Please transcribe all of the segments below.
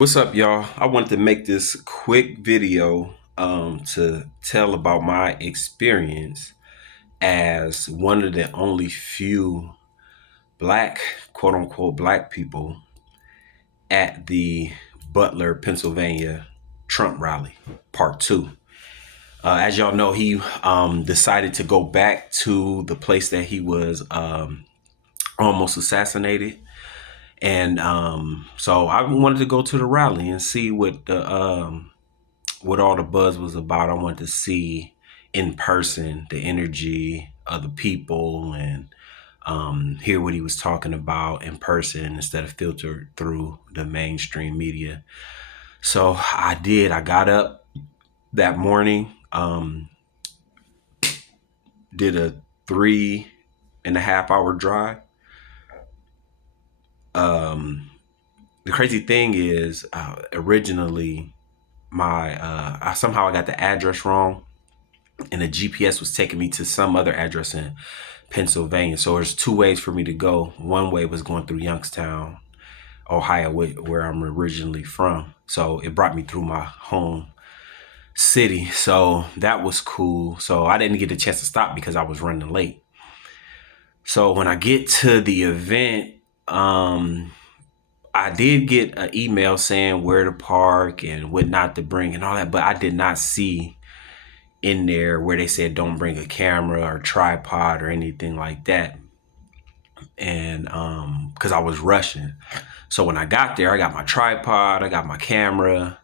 What's up, y'all? I wanted to make this quick video to tell about my experience as one of the only few black, quote unquote, black people at the Butler, Pennsylvania Trump rally, part two. As y'all know, he decided to go back to the place that he was almost assassinated. And so I wanted to go to the rally and see what all the buzz was about. I wanted to see in person the energy of the people and hear what he was talking about in person instead of filtered through the mainstream media. So I did. I got up that morning, did a 3.5 hour drive. The crazy thing is, originally, somehow I got the address wrong, and the GPS was taking me to some other address in Pennsylvania. So there's two ways for me to go. One way was going through Youngstown, Ohio, where I'm originally from. So it brought me through my home city. So that was cool. So I didn't get a chance to stop because I was running late. So when I get to the event, I did get an email saying where to park and what not to bring and all that, but I did not see in there where they said don't bring a camera or tripod or anything like that. And because I was rushing. So when I got there, I got my tripod, I got my camera.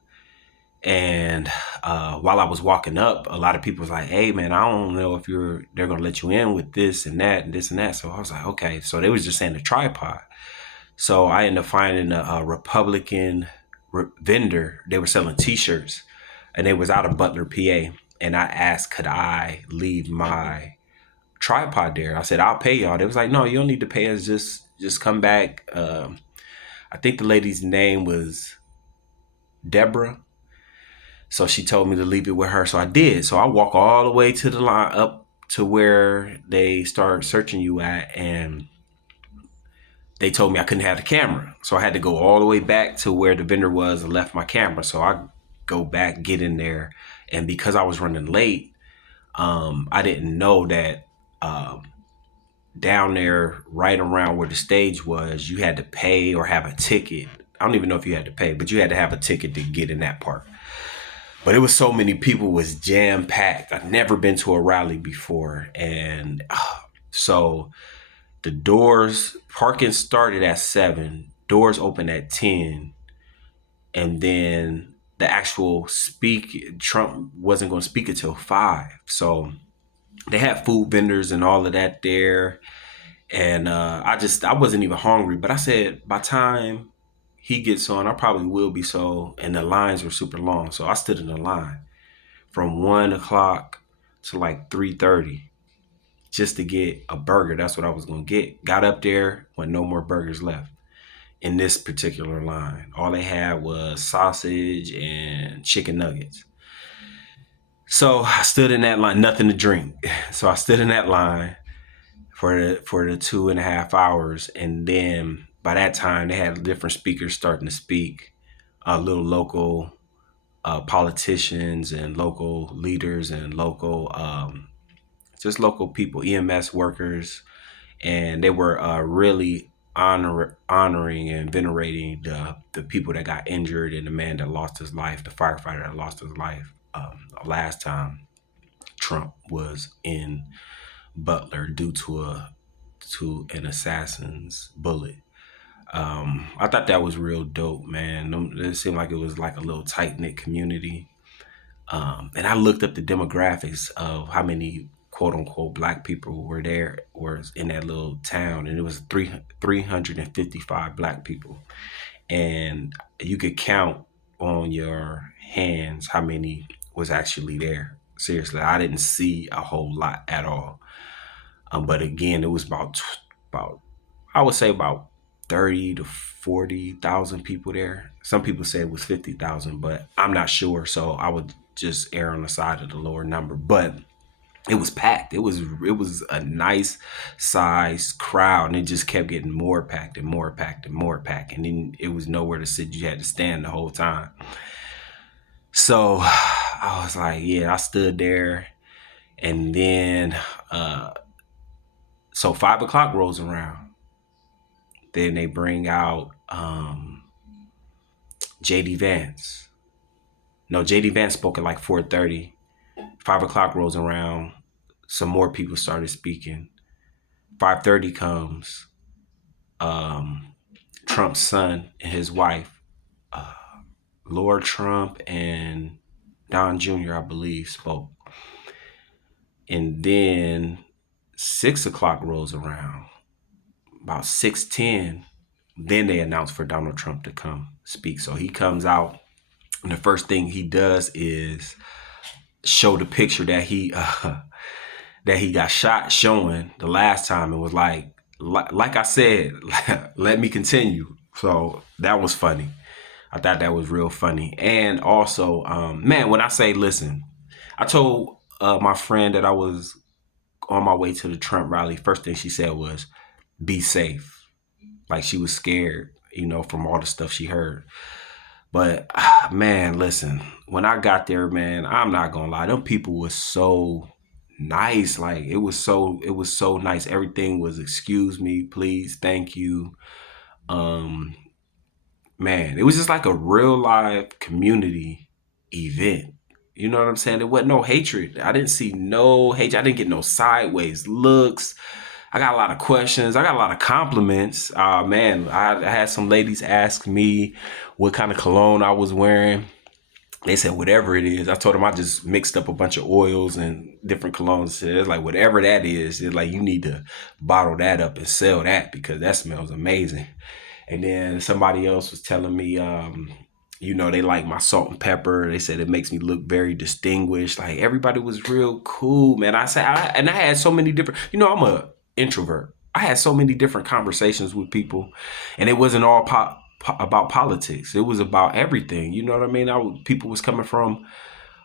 And while I was walking up, a lot of people was like, hey man, I don't know if they're gonna let you in with this and that and this and that. So I was like, okay. So they was just saying the tripod. So I ended up finding a Republican vendor. They were selling t-shirts and they was out of Butler, PA. And I asked, could I leave my tripod there? I said, I'll pay y'all. They was like, no, you don't need to pay us. Just come back. I think the lady's name was Deborah. So she told me to leave it with her. So I did. So I walk all the way to the line up to where they start searching you at. And they told me I couldn't have the camera. So I had to go all the way back to where the vendor was and left my camera. So I go back, get in there. And because I was running late, I didn't know that down there, right around where the stage was, you had to pay or have a ticket. I don't even know if you had to pay, but you had to have a ticket to get in that part. But it was so many people, was jam packed. I've never been to a rally before, and so the doors parking started at 7. Doors opened at 10, and then the actual Trump wasn't going to speak until 5. So they had food vendors and all of that there. And I wasn't even hungry, but I said by time he gets on, I probably will be so. And the lines were super long, so I stood in the line from 1 o'clock to like 3:30 just to get a burger. That's what I was gonna get. Got up there when no more burgers left in this particular line. All they had was sausage and chicken nuggets. So I stood in that line, nothing to drink. So I stood in that line for the 2.5 hours, and then by that time they had different speakers starting to speak, little local politicians and local leaders and local just local people, EMS workers, and they were really honoring and venerating the people that got injured and the man that lost his life, the firefighter that lost his life last time Trump was in Butler due to an assassin's bullet. I thought that was real dope, man. It seemed like it was like a little tight knit community. And I looked up the demographics of how many quote unquote black people were in that little town, and it was 355 black people, and you could count on your hands how many was actually there. Seriously, I didn't see a whole lot at all. But again, it was about I would say about 30 to 40,000 people there. Some people say it was 50,000, but I'm not sure. So I would just err on the side of the lower number. But It was packed. It was a nice sized crowd, and it just kept getting more packed and more packed and more packed. And then it was nowhere to sit. You had to stand the whole time. So I was like, yeah, I stood there, and then uh, so 5 o'clock rolls around. Then they bring out JD Vance. No, JD Vance spoke at like 4:30. 5 o'clock rolls around. Some more people started speaking. 5:30 comes. Um, Trump's son and his wife, Lord Trump and Don Jr., I believe, spoke. And then 6 o'clock rolls around. About 6:10, then they announce for Donald Trump to come speak. So he comes out, and the first thing he does is show the picture that he got shot showing the last time, and was like I said, let me continue. So that was funny. I thought that was real funny. And also, man, when I say listen, I told my friend that I was on my way to the Trump rally. First thing she said was, be safe. Like she was scared, from all the stuff she heard. But man, listen, when I got there, man, I'm not gonna lie, them people was so nice. Like it was so nice. Everything was excuse me, please, thank you. Um, man, it was just like a real live community event. You know what I'm saying? There wasn't no hatred. I didn't see no hatred. I didn't get no sideways looks. I got a lot of questions. I got a lot of compliments. Man, I had some ladies ask me what kind of cologne I was wearing. They said whatever it is. I told them I just mixed up a bunch of oils and different colognes. It's like whatever that is. It's like you need to bottle that up and sell that because that smells amazing. And then somebody else was telling me, they like my salt and pepper. They said it makes me look very distinguished. Like everybody was real cool, man. And I had so many different, I'm a introvert. I had so many different conversations with people, and it wasn't all about politics. It was about everything. You know what I mean? People was coming from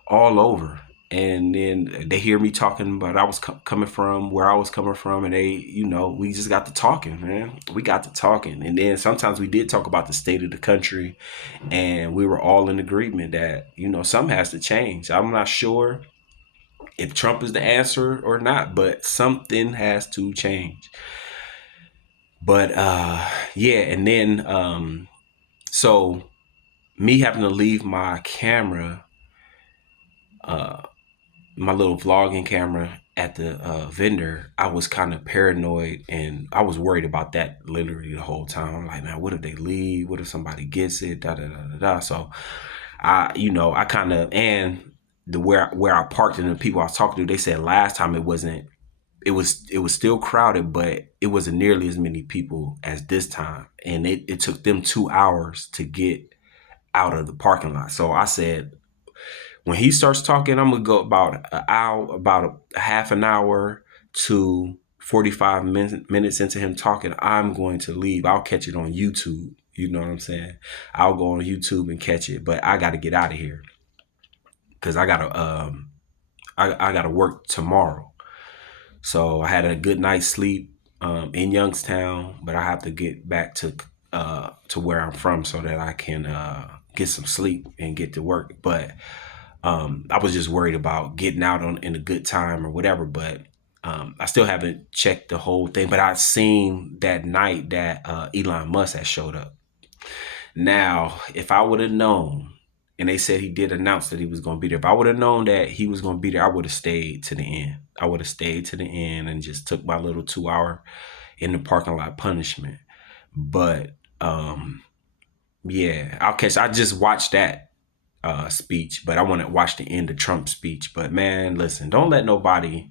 all over. And then they hear me talking about I was coming from where I was coming from, and we just got to talking, man. We got to talking, and then sometimes we did talk about the state of the country, and we were all in agreement that something has to change. I'm not sure if Trump is the answer or not, but something has to change. But yeah, and then so me having to leave my camera, my little vlogging camera at the vendor, I was kind of paranoid, and I was worried about that literally the whole time. I'm like, man, what if they leave? What if somebody gets it? Da da da da da. So I kind of, and the where I parked and the people I was talking to, they said last time it wasn't. It was still crowded, but it wasn't nearly as many people as this time, and it took them 2 hours to get out of the parking lot. So I said, when he starts talking, I'm gonna go about an hour, about a half an hour to 45 minutes into him talking. I'm going to leave. I'll catch it on YouTube. You know what I'm saying? I'll go on YouTube and catch it, but I got to get out of here because I gotta work tomorrow. So I had a good night's sleep in Youngstown, but I have to get back to where I'm from so that I can get some sleep and get to work. But I was just worried about getting out in a good time or whatever. But I still haven't checked the whole thing. But I seen that night that Elon Musk had showed up. Now, if I would have known, and they said he did announce that he was going to be there, if I would have known that he was going to be there, I would have stayed to the end. I would have stayed to the end and just took my little 2 hour in the parking lot punishment. But yeah, I just watched that speech, but I want to watch the end of Trump's speech. But man, listen, don't let nobody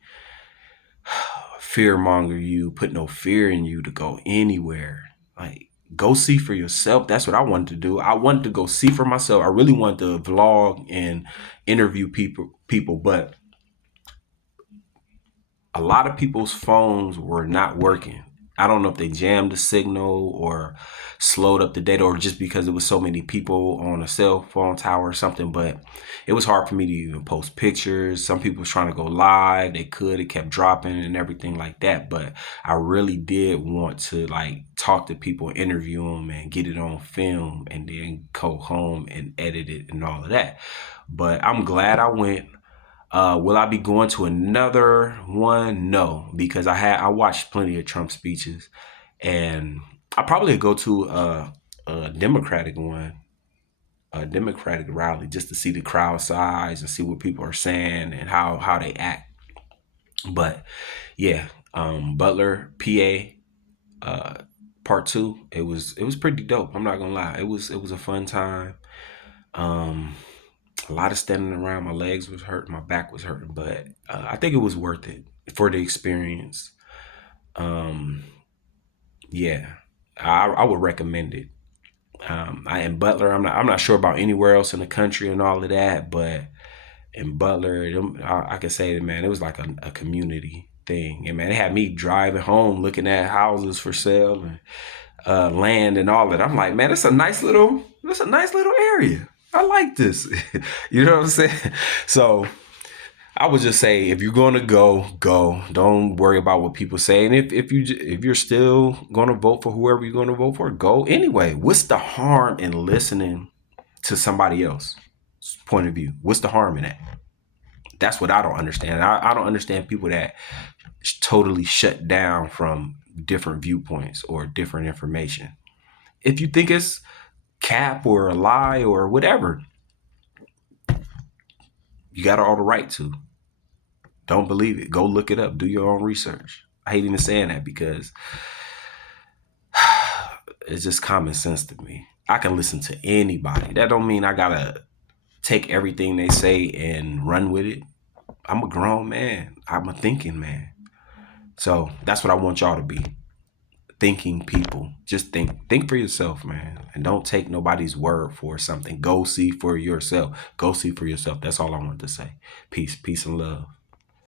fear monger you, put no fear in you to go anywhere. Like, go see for yourself. That's what I wanted to do. I wanted to go see for myself. I really wanted to vlog and interview people, but a lot of people's phones were not working. I don't know if they jammed the signal or slowed up the data, or just because it was so many people on a cell phone tower or something, but it was hard for me to even post pictures. Some people was trying to go live. They could, it kept dropping and everything like that. But I really did want to like talk to people, interview them and get it on film and then go home and edit it and all of that. But I'm glad I went. Will I be going to another one? No, because I watched plenty of Trump speeches, and I probably go to a Democratic one, a Democratic rally, just to see the crowd size and see what people are saying and how they act. But yeah, Butler, PA, uh, part two. It was pretty dope. I'm not gonna lie. It was a fun time. Um, a lot of standing around. My legs was hurting, my back was hurting, but I think it was worth it for the experience. Um, yeah, I would recommend it. I in Butler, I'm not sure about anywhere else in the country and all of that, but in Butler, I can say that, man, it was like a community thing, and man, it had me driving home looking at houses for sale and land and all that. I'm like, man, that's a nice little area. I like this. You know what I'm saying? So I would just say, if you're going to go, go. Don't worry about what people say. And if you're still going to vote for whoever you're going to vote for, go anyway. What's the harm in listening to somebody else's point of view? What's the harm in that? That's what I don't understand. I don't understand people that totally shut down from different viewpoints or different information. If you think it's cap or a lie or whatever, you got all the right to. Don't believe it. Go look it up. Do your own research. I hate even saying that because it's just common sense to me. I can listen to anybody. That don't mean I gotta take everything they say and run with it. I'm a grown man. I'm a thinking man. So that's what I want y'all to be. Thinking people. Just think for yourself, man, and don't take nobody's word for something. Go see for yourself. Go see for yourself. That's all I want to say. Peace and love.